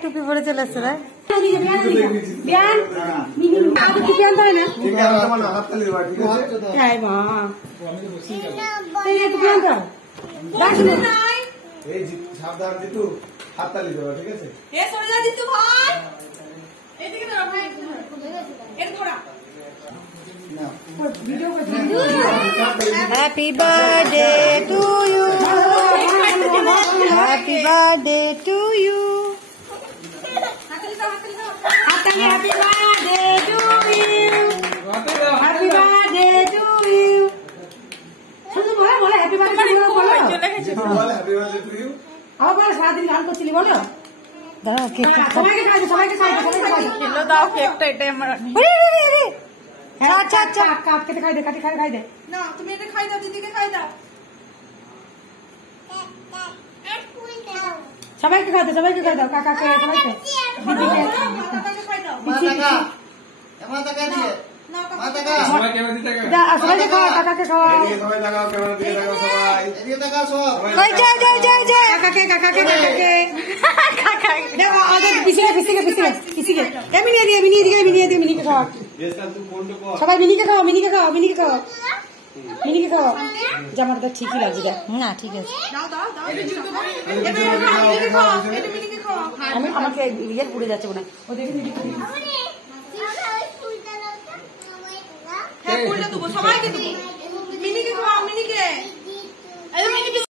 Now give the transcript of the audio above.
টুপি পরে চলে আসছে না সাবধান জিতু হাততালি দেবো ঠিক আছে Happy birthday to you. Happy birthday to you. Happy birthday to you. Happy birthday to you. শুধু বলে বলে হ্যাপি বার্থডে বলো বলে হ্যাপি বার্থডে টু ইউ আবার বলে সারাদিন গান করছিলি বলো দাঁড়াও কেক সবাইকে খাইতে সবাইকে খেলো দাও কেকটা এটা আমার আচ্ছা আচ্ছা কাট কেটে খাই দে খাই দে না তুমি এটা খাই দাও দিদিকে খাই দাও সবাইকে খাই দাও কাকাকে সবাইকে দিদিকে খাই দাও টাকা দিয়ে সবাইকে খাওয়া কাকাকে খাওয়া সবাই লাগাও ক্যামেরা দিকে লাগাও সবাই এদিকে তাকাও সব কই যাও কাকাকে দেখো আদের পিছিয়ে এমনি দিয়ে মিনিকে খাওয়া সবাই মিনিকে খাও জামাটা ঠিকই লাগছে দেখ না ঠিক আছে আমি আমাকে রিয়েল পুড়ে যাচ্ছে মনে হ্যাঁ সবাইকে দেবো মিনিকে খাওয়া মিনিকে